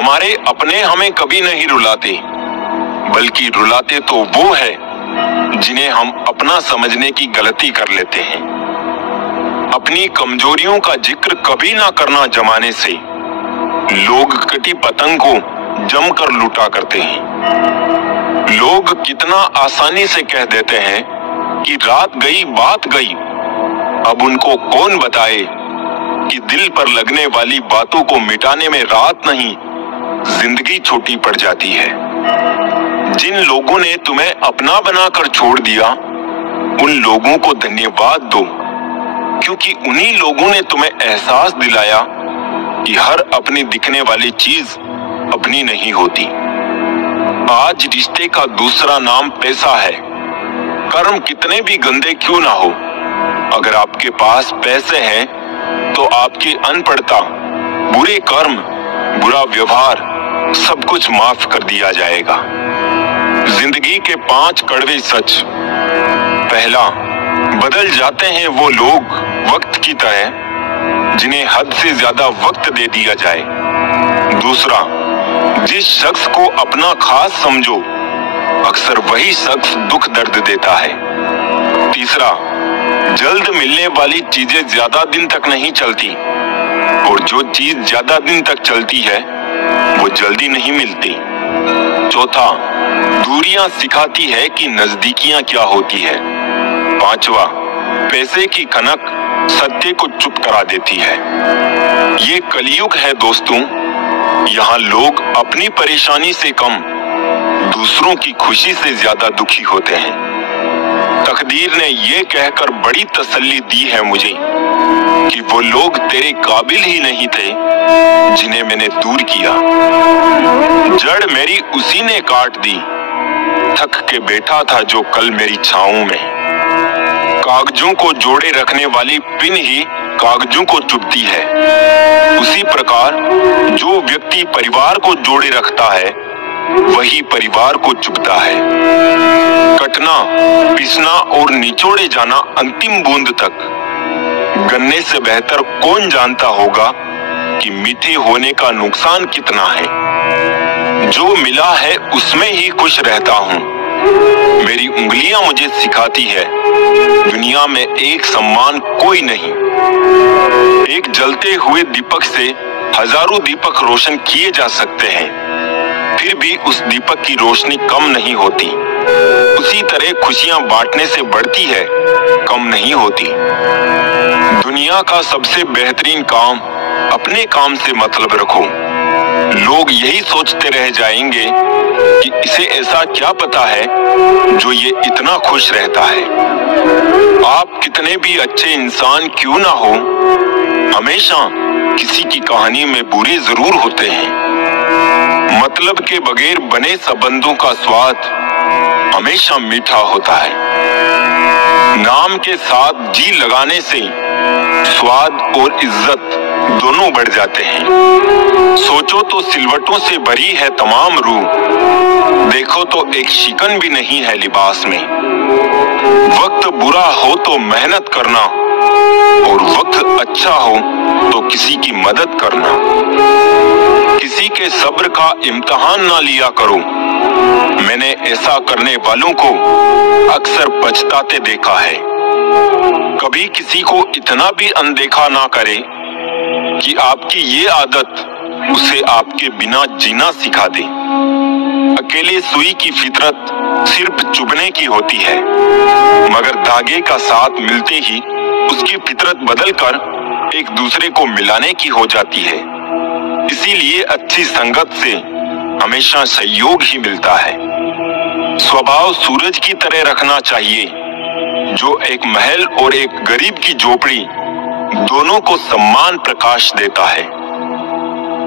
हमारे अपने हमें कभी नहीं रुलाते, बल्कि रुलाते तो वो है जिन्हें हम अपना समझने की गलती कर लेते हैं। अपनी कमजोरियों का जिक्र कभी ना करना जमाने से लोग कटी पतंग को जमकर लूटा करते हैं। लोग कितना आसानी से कह देते हैं कि रात गई बात गई। अब उनको कौन बताए कि दिल पर लगने वाली बातों को मिटाने में रात नहीं, जिंदगी छोटी पड़ जाती है। जिन लोगों ने तुम्हें अपना बनाकर छोड़ दिया, उन लोगों को धन्यवाद दो, क्योंकि उन्हीं लोगों ने तुम्हें एहसास दिलाया कि हर अपनी दिखने वाली चीज अपनी नहीं होती। आज रिश्ते का दूसरा नाम पैसा है। कर्म कितने भी गंदे क्यों ना हो, अगर आपके पास पैसे हैं तो आपकी अनपढ़ता, बुरे कर्म, बुरा व्यवहार सब कुछ माफ कर दिया जाएगा। जिंदगी के 5 कड़वे सच। पहला, बदल जाते हैं वो लोग वक्त की तरह जिन्हें हद से ज्यादा वक्त दे दिया जाए। दूसरा, जिस शख्स को अपना खास समझो, अक्सर वही शख्स दुख दर्द देता है। तीसरा, जल्द मिलने वाली चीजें ज्यादा दिन तक नहीं चलती, और जो चीज ज्यादा दिन तक चलती है वो जल्दी नहीं मिलती। चौथा, दूरियां सिखाती है कि नजदीकियां क्या होती है। पांचवा, पैसे की कनक सत्य को चुप करा देती है। ये कलयुग है दोस्तों, यहाँ लोग अपनी परेशानी से कम दूसरों की खुशी से ज्यादा दुखी होते हैं। तकदीर ने ये कहकर बड़ी तसल्ली दी है मुझे कि वो लोग तेरे काबिल ही नहीं थे जिन्हें मैंने दूर किया। जड़ मेरी उसी ने काट दी, थक के बैठा था जो कल मेरी छाँव में। कागजों को जोड़े रखने वाली पिन ही कागजों को चुभती है। उसी प्रकार जो व्यक्ति परिवार को जोड़े रखता है वही परिवार को चुभता है। कटना, पिसना और निचोड़े जाना अंतिम बूंद तक। गन्ने से बेहतर कौन जानता होगा कि मीठे होने का नुकसान कितना है। जो मिला है उसमें ही खुश रहता हूँ। मेरी उंगलियां मुझे सिखाती है दुनिया में एक सम्मान कोई नहीं। एक जलते हुए दीपक से हजारों दीपक रोशन किए जा सकते हैं, फिर भी उस दीपक की रोशनी कम नहीं होती। उसी तरह खुशियां बांटने से बढ़ती है, कम नहीं होती। दुनिया का सबसे बेहतरीन काम अपने काम से मतलब रखो। लोग यही सोचते रह जाएंगे कि इसे ऐसा क्या पता है जो ये इतना खुश रहता है। आप कितने भी अच्छे इंसान क्यों ना हो, हमेशा किसी की कहानी में बुरे जरूर होते हैं। मतलब के बगैर बने संबंधों का स्वाद हमेशा मीठा होता है। नाम के साथ जी लगाने से स्वाद और इज्जत दोनों बढ़ जाते हैं। सोचो तो सिलवटों से भरी है तमाम रूह, देखो तो एक शिकन भी नहीं है लिबास में। वक्त बुरा हो तो मेहनत करना, और वक्त अच्छा हो तो किसी की मदद करना। किसी के सब्र का इम्तिहान ना लिया करो। मैंने ऐसा करने वालों को अक्सर पछताते देखा है। कभी किसी को इतना भी अनदेखा ना करे कि आपकी ये आदत उसे आपके बिना जीना सिखा दे। अकेले सुई की फितरत सिर्फ चुभने की होती है, मगर धागे का साथ मिलते ही उसकी फितरत बदलकर एक दूसरे को मिलाने की हो जाती है। इसीलिए अच्छी संगत से हमेशा सहयोग ही मिलता है। स्वभाव सूरज की तरह रखना चाहिए, जो एक महल और एक गरीब की झोपड़ी दोनों को समान प्रकाश देता है।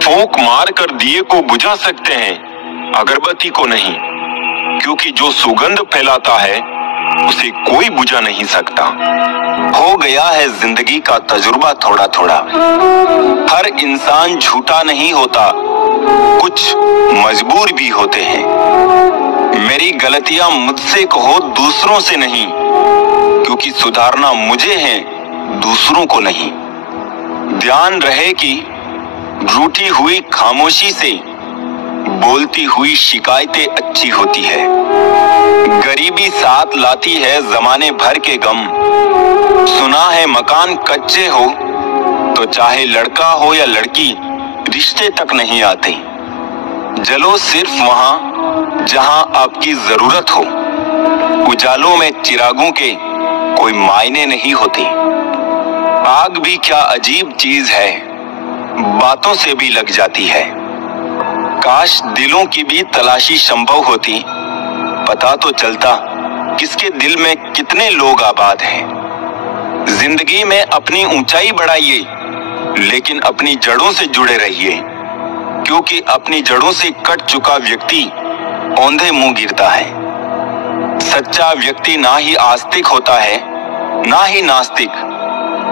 फूंक मार कर दिए को बुझा सकते हैं, अगरबत्ती को नहीं, क्योंकि जो सुगंध फैलाता है उसे कोई बुझा नहीं सकता। हो गया है जिंदगी का तजुर्बा थोड़ा थोड़ा। हर इंसान झूठा नहीं होता, कुछ मजबूर भी होते हैं। मेरी गलतियां मुझसे कहो, दूसरों से नहीं, क्योंकि सुधारना मुझे है, दूसरों को नहीं। ध्यान रहे कि रूठी हुई खामोशी से बोलती हुई शिकायतें अच्छी होती है। गरीबी साथ लाती है जमाने भर के गम। सुना है मकान कच्चे हो तो चाहे लड़का हो या लड़की रिश्ते तक नहीं आते। जलो सिर्फ वहां जहां आपकी जरूरत हो। उजालों में चिरागों के कोई मायने नहीं होते। आग भी क्या अजीब चीज है, बातों से भी लग जाती है। काश दिलों की भी तलाशी संभव होती, पता तो चलता किसके दिल में कितने लोग आबाद हैं। जिंदगी में अपनी ऊंचाई बढ़ाइए, लेकिन अपनी जड़ों से जुड़े रहिए, क्योंकि अपनी जड़ों से कट चुका व्यक्ति औंधे मुंह गिरता है। सच्चा व्यक्ति ना ही आस्तिक होता है, ना ही नास्तिक,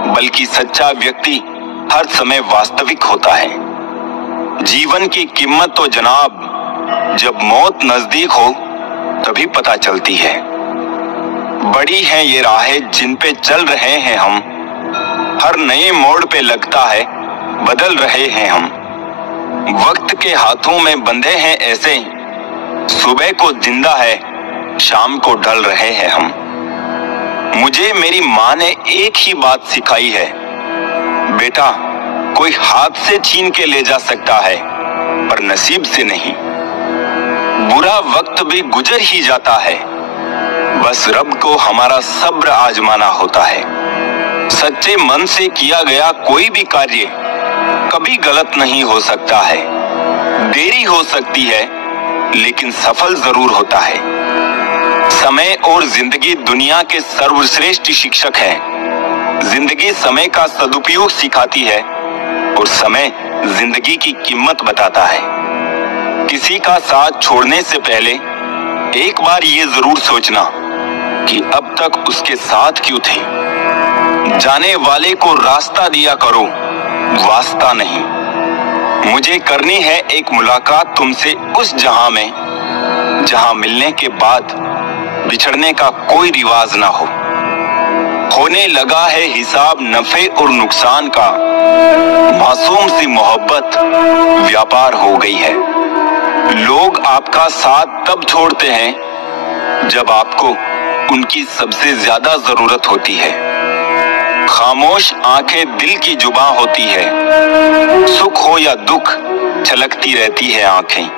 बल्कि सच्चा व्यक्ति हर समय वास्तविक होता है। जीवन की कीमत तो जनाब जब मौत नजदीक हो तभी पता चलती है। बड़ी हैं ये राहें जिन पे चल रहे हैं हम, हर नए मोड़ पे लगता है बदल रहे हैं हम। वक्त के हाथों में बंधे हैं ऐसे, सुबह को जिंदा है शाम को ढल रहे हैं हम। मुझे मेरी माँ ने एक ही बात सिखाई है, बेटा कोई हाथ से छीन के ले जा सकता है पर नसीब से नहीं। बुरा वक्त भी गुजर ही जाता है, बस रब को हमारा सब्र आजमाना होता है। सच्चे मन से किया गया कोई भी कार्य कभी गलत नहीं हो सकता है। देरी हो सकती है लेकिन सफल जरूर होता है। समय और जिंदगी दुनिया के सर्वश्रेष्ठ शिक्षक हैं। जिंदगी समय का सदुपयोग सिखाती है और समय जिंदगी की कीमत बताता है। किसी का साथ छोड़ने से पहले एक बार ये जरूर सोचना कि अब तक उसके साथ क्यों थे। जाने वाले को रास्ता दिया करो, वास्ता नहीं। मुझे करनी है एक मुलाकात तुमसे उस जहां में जहां मिलने के बाद बिछड़ने का कोई रिवाज ना हो। होने लगा है हिसाब नफे और नुकसान का, मासूम सी मोहब्बत व्यापार हो गई है। लोग आपका साथ तब छोड़ते हैं जब आपको उनकी सबसे ज्यादा जरूरत होती है। खामोश आंखें दिल की जुबां होती है, सुख हो या दुख छलकती रहती है आंखें।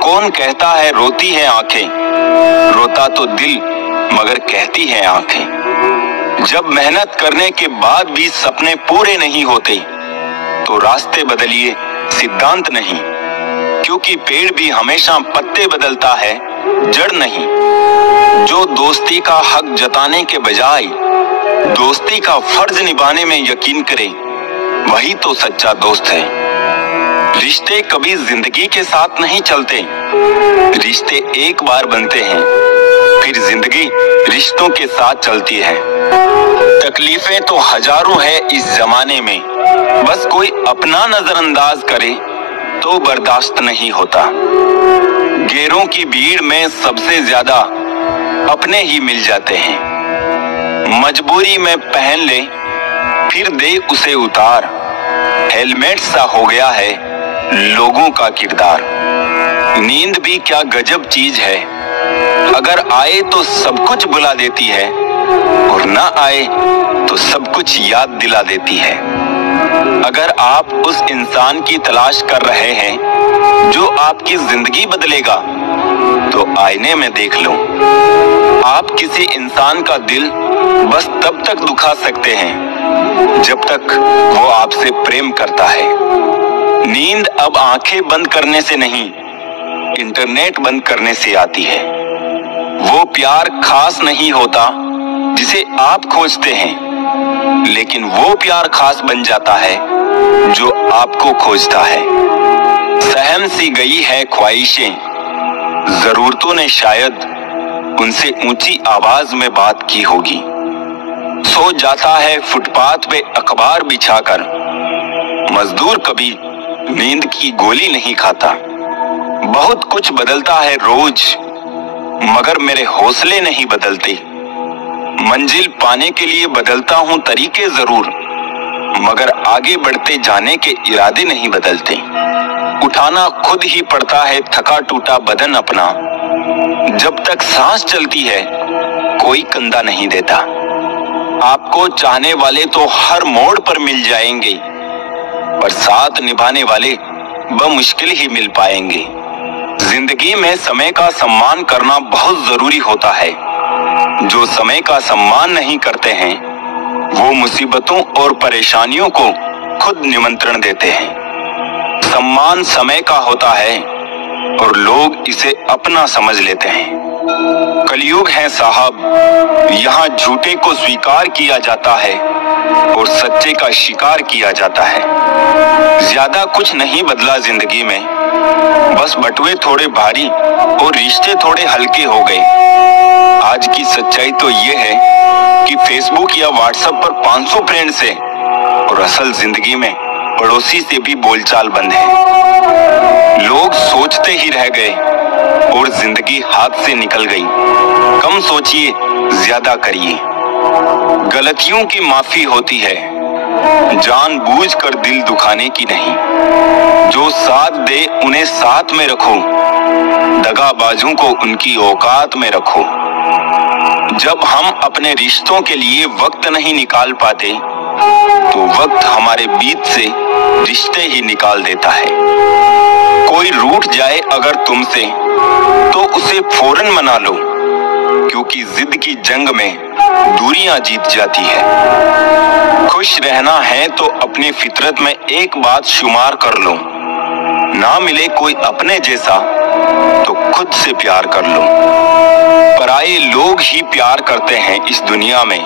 कौन कहता है रोती है आंखें, रोता तो दिल मगर कहती है आंखें। जब मेहनत करने के बाद भी सपने पूरे नहीं होते तो रास्ते बदलिए, सिद्धांत नहीं, क्योंकि पेड़ भी हमेशा पत्ते बदलता है, जड़ नहीं। जो दोस्ती का हक जताने के बजाय दोस्ती का फर्ज निभाने में यकीन करे, वही तो सच्चा दोस्त है। रिश्ते कभी जिंदगी के साथ नहीं चलते, रिश्ते एक बार बनते हैं, फिर जिंदगी रिश्तों के साथ चलती है। तकलीफें तो हजारों है इस जमाने में, बस कोई अपना नजरअंदाज करे तो बर्दाश्त नहीं होता। गैरों की भीड़ में सबसे ज्यादा अपने ही मिल जाते हैं। मजबूरी में पहन ले फिर दे उसे उतार, हेलमेट सा हो गया है लोगों का किरदार। नींद भी क्या गजब चीज है, अगर आए तो सब कुछ बुला देती है और ना आए तो सब कुछ याद दिला देती है। अगर आप उस इंसान की तलाश कर रहे हैं जो आपकी जिंदगी बदलेगा तो आईने में देख लो। आप किसी इंसान का दिल बस तब तक दुखा सकते हैं जब तक वो आपसे प्रेम करता है। नींद अब आंखें बंद करने से नहीं, इंटरनेट बंद करने से आती है। वो प्यार खास नहीं होता जिसे आप खोजते हैं, लेकिन वो प्यार खास बन जाता है जो आपको खोजता है। सहम सी गई है ख्वाहिशें, जरूरतों ने शायद उनसे ऊंची आवाज में बात की होगी। सो जाता है फुटपाथ पे अखबार बिछाकर, मजदूर कभी नींद की गोली नहीं खाता। बहुत कुछ बदलता है रोज, मगर मेरे हौसले नहीं बदलते। मंजिल पाने के लिए बदलता हूं तरीके जरूर, मगर आगे बढ़ते जाने के इरादे नहीं बदलते। उठाना खुद ही पड़ता है थका टूटा बदन अपना। जब तक सांस चलती है कोई कंधा नहीं देता। आपको चाहने वाले तो हर मोड़ पर मिल जाएंगे, पर साथ निभाने वाले बमुश्किल ही मिल पाएंगे। जिंदगी में समय का सम्मान करना बहुत जरूरी होता है। जो समय का सम्मान नहीं करते हैं वो मुसीबतों और परेशानियों को खुद निमंत्रण देते हैं। सम्मान समय का होता है और लोग इसे अपना समझ लेते हैं। कलयुग है साहब, यहाँ झूठे को स्वीकार किया जाता है और सच्चे का शिकार किया जाता है। ज्यादा कुछ नहीं बदला जिंदगी में, बस बटुए थोड़े भारी और रिश्ते थोड़े हल्के हो गए। आज की सच्चाई तो ये है कि फेसबुक या व्हाट्सएप पर 500 फ्रेंड्स हैं और असल जिंदगी में पड़ोसी से भी बोलचाल बंद है। लोग सोचते ही रह गए और जिंदगी हाथ से निकल गई। कम सोचिए, ज्यादा करिए। गलतियों की माफी होती है, जानबूझकर दिल दुखाने की नहीं। जो साथ दे उन्हें साथ में रखो, दगाबाजों को उनकी औकात में रखो। जब हम अपने रिश्तों के लिए वक्त नहीं निकाल पाते तो वक्त हमारे बीच से रिश्ते ही निकाल देता है। कोई रूठ जाए अगर तुमसे तो उसे फौरन मना लो, क्योंकि जिद की जंग में दूरियां जीत जाती है। खुश रहना है तो अपनी फितरत में एक बात शुमार कर लो, ना मिले कोई अपने जैसा तो खुद से प्यार कर लो। पराये लोग ही प्यार करते हैं इस दुनिया में,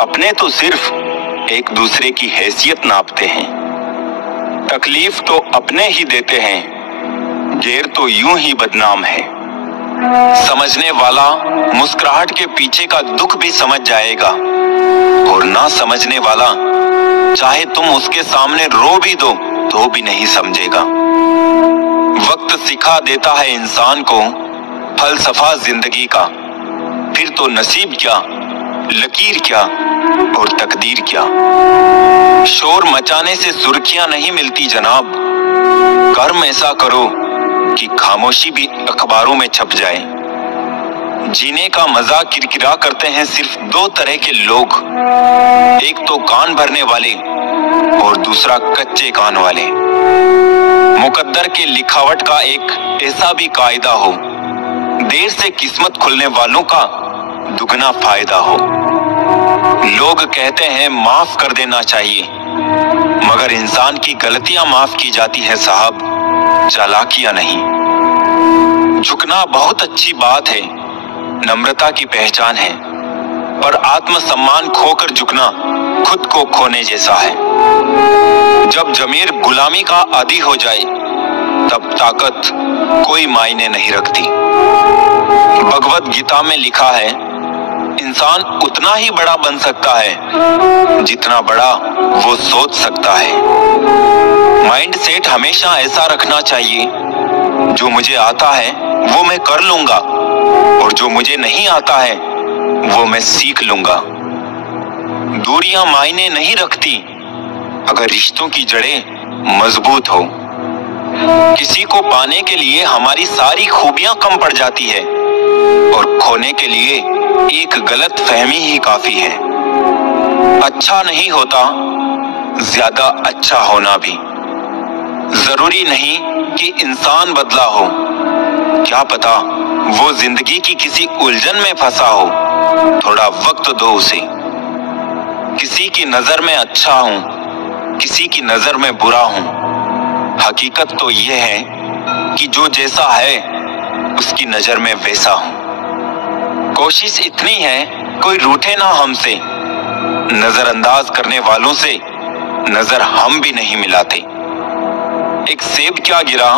अपने तो सिर्फ एक दूसरे की हैसियत नापते हैं। तकलीफ तो अपने ही देते हैं, गैर तो यूं ही बदनाम है। समझने वाला मुस्कुराहट के पीछे का दुख भी समझ जाएगा और ना समझने वाला चाहे तुम उसके सामने रो भी दो तो भी नहीं समझेगा। वक्त सिखा देता है इंसान को फलसफा जिंदगी का, फिर तो नसीब क्या, लकीर क्या और तकदीर क्या। शोर मचाने से सुर्खियां नहीं मिलती जनाब, कर्म ऐसा करो कि खामोशी भी अखबारों में छप जाए। जीने का मजा किरकिरा करते हैं सिर्फ दो तरह के लोग, एक तो कान भरने वाले और दूसरा कच्चे कान वाले। मुकद्दर के लिखावट का एक ऐसा भी कायदा हो, देर से किस्मत खुलने वालों का दुगना फायदा हो। लोग कहते हैं माफ कर देना चाहिए, मगर इंसान की गलतियां माफ की जाती है साहब, चालाकियां नहीं। झुकना बहुत अच्छी बात है, नम्रता की पहचान है, पर आत्मसम्मान खोकर झुकना खुद को खोने जैसा है। जब जमीर गुलामी का आदी हो जाए तब ताकत कोई मायने नहीं रखती। भगवत गीता में लिखा है, इंसान उतना ही बड़ा बन सकता है जितना बड़ा वो सोच सकता है। माइंड सेट हमेशा ऐसा रखना चाहिए, जो मुझे आता है वो मैं कर लूंगा और जो मुझे नहीं आता है वो मैं सीख लूंगा। दूरियां मायने नहीं रखती अगर रिश्तों की जड़ें मजबूत हो। किसी को पाने के लिए हमारी सारी खूबियां कम पड़ जाती है और खोने के लिए एक गलत फहमी ही काफी है। अच्छा नहीं होता ज्यादा अच्छा होना भी। जरूरी नहीं कि इंसान बदला हो, क्या पता वो जिंदगी की किसी उलझन में फंसा हो, थोड़ा वक्त दो उसे। किसी की नजर में अच्छा हूं, किसी की नजर में बुरा हूं, हकीकत तो ये है कि जो जैसा है उसकी नजर में वैसा हूं। कोशिश इतनी है कोई रूठे ना हमसे, नजरअंदाज करने वालों से नजर हम भी नहीं मिलाते। एक सेब क्या गिरा,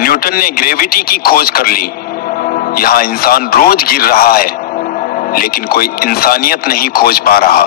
न्यूटन ने ग्रेविटी की खोज कर ली। यहाँ इंसान रोज गिर रहा है लेकिन कोई इंसानियत नहीं खोज पा रहा।